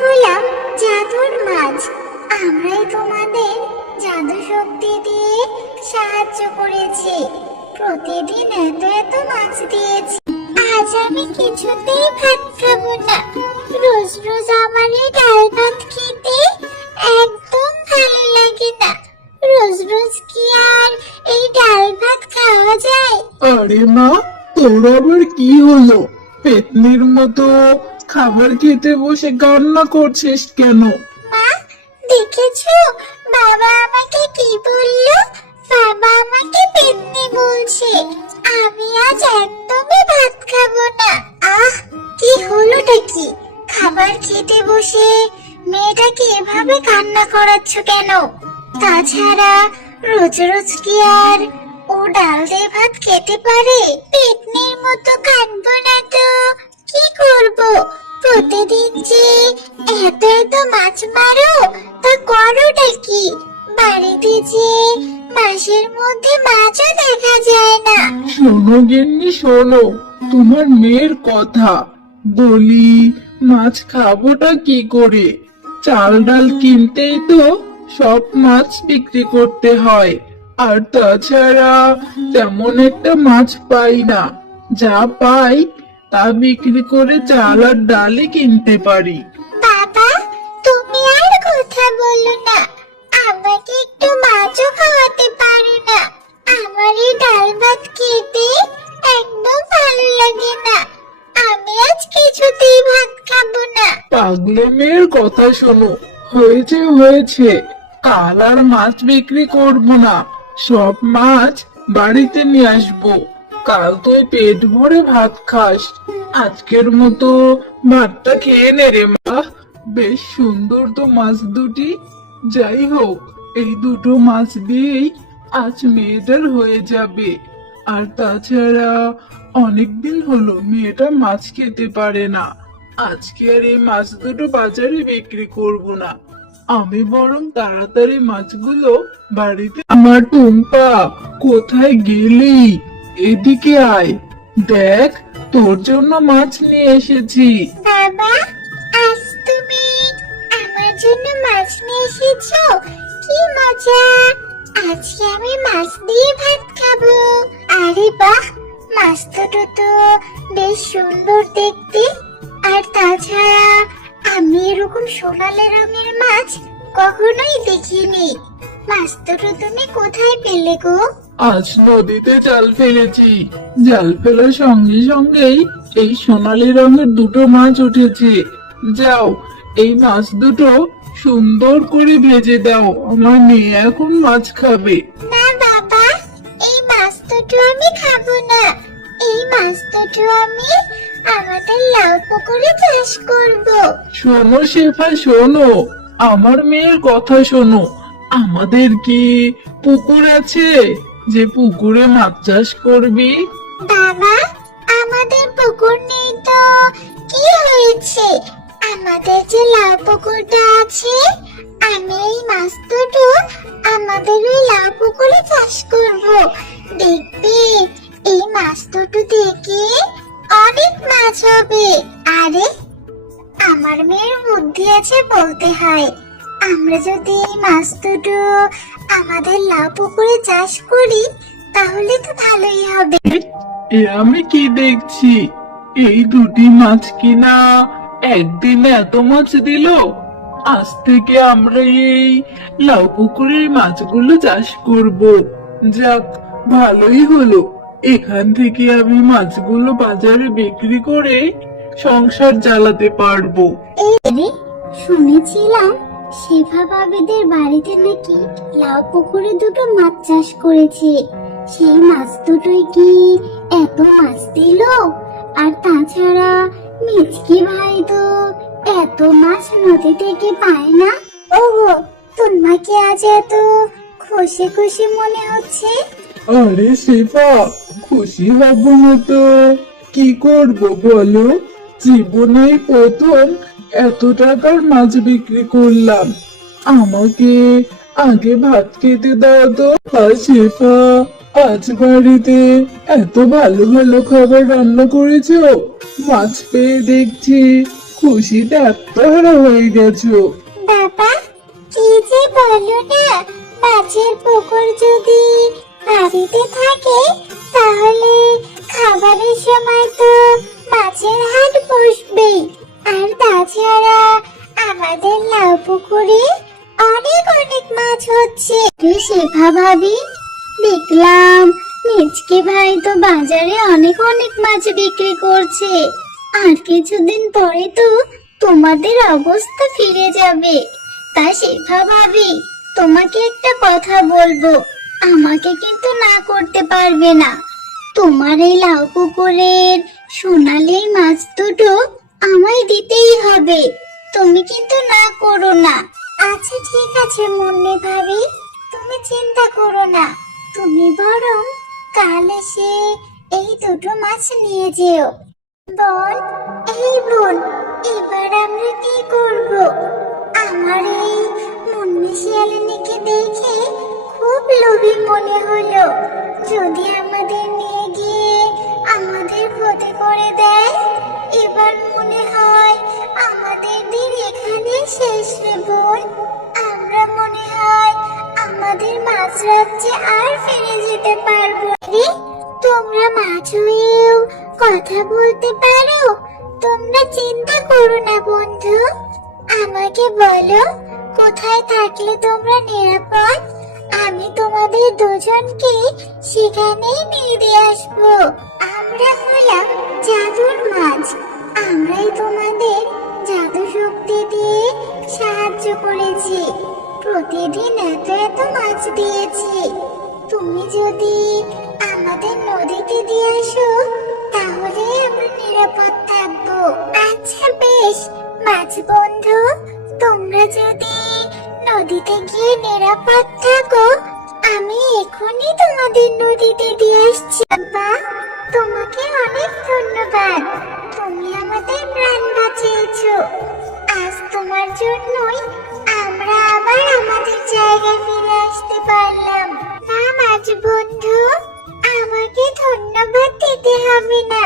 হলাম জাদুর মাছ। আমরাই তোমাদের জাদু শক্তি দিয়ে সাহায্য করেছি। প্রতিদিন এত এত মাছ দিয়েছি। আজ আমি কিছুতেই ভাত খাবো না। রোজ রোজ আমার এই ডাল ভাত খেতে একদম ভালো লাগে না। রোজ রোজ কি আর এই ডাল ভাত খাওয়া যায়? আরে মা, তোর আবার কি হলো? পেতনির মতো খাবার খেতে বসে কান্না করছিস কেন? মা, দেখেছো বাবা আমাকে কি বললো? বাবা আমাকে পেতনি বলছে। আমি আজ একদমই ভাত খাবো না। আহ, কি হলোটা কি? খাবার খেতে বসে মেয়েটাকে এভাবে কান্না করাচ্ছ কেন? তাছাড়া রোজ রোজ কি আর ও ডাল দিয়ে ভাত খেতে পারে? পেতনির মতো কাঁদবো না তো কি করবো? প্রতিদিন যে এত এত মাছ মারো, তা করোটা কি? বাড়িতে যে মাসের মধ্যে মাছও দেখা যায় না। শোনো গিন্নি, শোনো তোমার মেয়ের কথা। বলি, মাছ খাবোটা কি করে? চাল ডাল কিনতেই তো সব মাছ বিক্রি করতে হয়। আর তাছাড়া তেমন একটা মাছ পাই না। যা পাই তা বিক্রি করে চাল আর ডালই কিনতে পারি। বাবা, তুমি আর কথা বলো না। আমাকে একটু মাছও খাওয়াতে পারো না? আমার এই ডাল ভাত খেতে একদম ভালো লাগে না। আমি আজ কিছুতেই ভাত খাবো না। পাগলে মেয়ের কথা শোনো। হয়েছে হয়েছে, কাল আর মাছ বিক্রি করব না। সব মাছ বাড়িতে নিয়ে আসবো। কাল তুই পেট ভরে ভাত খাস। আজকের মতো ভাতটা খেয়ে নে রে মা। বেশ সুন্দর তো মাছ দুটি। যাই হোক, এই দুটো মাছ দিয়েই আজ মেয়েটার হয়ে যাবে। আর তাছাড়া অনেকদিন হলো মেয়েটা মাছ খেতে পারে না। আজকে আর এই মাছ দুটো বাজারে বিক্রি করব না। আমি বরং তাড়াতাড়ি মাছগুলো বাড়িতে। আমার টুম্পা, কোথায় গেলি? এদিকে আয়। দেখ, তোর জন্য মাছ নিয়ে এসেছি। বাবা, আজ তুমি আমার জন্য মাছ নিয়ে এসেছো? কি মজা! আজকে আমি মাছ দিয়ে ভাত খাবো। আরে বাহ, মাছ দুটো তো বেশ সুন্দর দেখতে। আর তাছাড়া আমি এরকম সোনালী রঙের মাছ কখনোই দেখিনি। মাছ দুটো তুমি কোথায় পেলে গো? আজ নদীতে জাল ফেলেছি। জাল ফেলার সঙ্গে সঙ্গেই এই সোনালী রঙের দুটো মাছ উঠেছে। যাও, এই মাছ দুটো সুন্দর করে ভেজে দাও। আমার মেয়ে এখন মাছ খাবে। না বাবা, এই মাছ দুটো আমি খাবো না। এই মাছ দুটো আমি আমাদের লাউ পুকুরে চাষ করব। শোনো শেফা, শোনো আমার মেয়ের কথা শোনো। আমাদের কি পুকুর আছে যে পুকুরে মাছ চাষ করবি? বাবা, আমাদের পুকুর নেই তো কি হয়েছে? আমাদের যে লাউ পুকুরটা আছে, আমি এই মাছ দুটো আমাদের ওই লাউ পুকুরে চাষ করব। দেখবে, এই মাছ দুটো থেকে অনেক মাছ হবে। আরে, আমার মেয়ের বুদ্ধি আছে বলতে হয়। আমরা যদি এই মাছ দুটো আমাদের লাউ পুকুরে চাষ করি, তাহলে তো ভালোই হবে। এ আমি কি দেখছি? এই দুটি মাছ কিনা একদিনে এত মাছ দিল। আজ থেকে আমরা এই লাউ পুকুরের মাছগুলো চাষ করব। যাক, ভালোই হলো। এখান থেকে আমি মাছগুলো বাজারে বিক্রি করে সংসার চালাতে পারবো। আরে, শুনেছিলাম শেফা ভাবিদের বাড়িতে নাকি লাউ পুকুরে দুটো মাছ চাষ করেছে। সেই মাছ দুটোই কি এত মাছ দিল? আর তাছাড়া মিচকি ভাই তো এত মাছ নদী থেকে পায় না। ওগো, তোমাকে আজ এত খুশি খুশি মনে হচ্ছে? আরে শেফা, খুশি হব না তো কি করব বলো? জীবনে প্রথম এত টাকার মাছ বিক্রি করলাম। আমাকে আগে ভাত খেতে দাও তো। আর শেফা, আজ বাড়িতে এত ভালো ভালো খাবার রান্না করেছো। মাছ পেয়ে দেখছি খুশিতে আত্মহারা হয়ে গেছো। বাবা, কি যে বলো না, মাছের পুকুর যদি বাড়িতে থাকে তাহলে খাবারের সময় তো মাছের হাট বসবেই। আর তাছাড়া আমাদের লাউ পুকুরে অনেক অনেক মাছ হচ্ছে। শেফা ভাবি, দেখলাম মিচকে ভাই তো বাজারে অনেক অনেক মাছ বিক্রি করছে। আর কিছুদিন পরে তো তোমাদের অবস্থা ফিরে যাবে। তা শেফা ভাবি, তোমাকে একটা কথা বলবো, আমাকে কিন্তু না করতে পারবে না। তোমার এই লাউ পুকুরের সোনালি মাছ দুটো আমায় দিতেই হবে, তুমি কিন্তু না করো না। আচ্ছা ঠিক আছে মুন্নি ভাবি, তুমি চিন্তা করো না। তুমি বরং কাল এসে এই দুটো মাছ নিয়ে যেও। বল, এই বোন, এবার আমরা কি করব? আমার এই মুন্নি শিয়ালিনীকে দেখে খুব লোভী মনে হলো। যদি আমাদের নিয়ে গিয়ে আমাদের ক্ষতি করে দেয়, এবার মনে হয় আমাদের দিন এখানে শেষ রে বোন। আমরা মনে হয় আমাদের মাছ রাজ্যে আর ফিরে যেতে পারবো রে। তোমরা মাছ হয়েও কথা বলতে পারো? তোমরা চিন্তা করো না বন্ধু, আমাকে বলো কোথায় থাকলে তোমরা নিরাপদ। আমি তোমাদের দুজনকে সেখানেই নিয়ে দিয়ে আসবো। আমরা হলাম জাদুর মাছ, আমরাই তোমাদের জাদু শক্তি দিয়ে সাহায্য করেছি। প্রতিদিন এত এত মাছ দিয়েছি। তুমি যদি আমাদের নদীতে দিয়ে আসো তাহলে আমরা নিরাপদ থাকবো। আচ্ছা বেশ মাছ বন্ধু, তোমরা যদি নদীতে গিয়ে নিরাপদ থাকো, আমি এখনই তোমাদের নদীতে দিয়ে আসছি। বা, তোমাকে অনেক ধন্যবাদ, তুমি আমাদের প্রাণ বাঁচিয়েছো। আজ তোমার জন্যই আমরা আবার আমাদের জায়গায় ফিরে আসতে পারলাম। না মাছ বন্ধু, আমাকে ধন্যবাদ দিতে হবে না।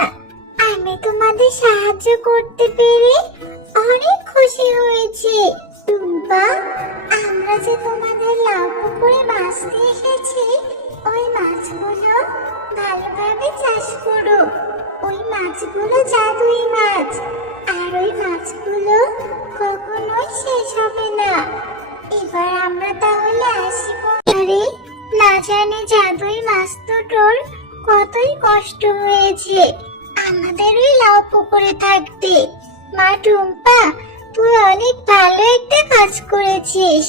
আমি তোমাদের সাহায্য করতে পেরে অনেক খুশি হয়েছি। টুম্পা, আমরা যে তোমাদের লাউ পুকুরে মাছ দিয়ে এসেছি, ওই মাছগুলো ভালোভাবে চাষ করো। ওই মাছগুলো জাদুই মাছ, আর ওই মাছগুলো কখনোই শেষ হবে না। এবার আমরা তাহলে আসি। আরে না জানি জাদুই মাছ দুটোর কতই কষ্ট হয়েছে আমাদের ওই লাউ পুকুরে থাকতে। মা টুম্পা, তুই অনেক ভালো একটা কাজ করেছিস।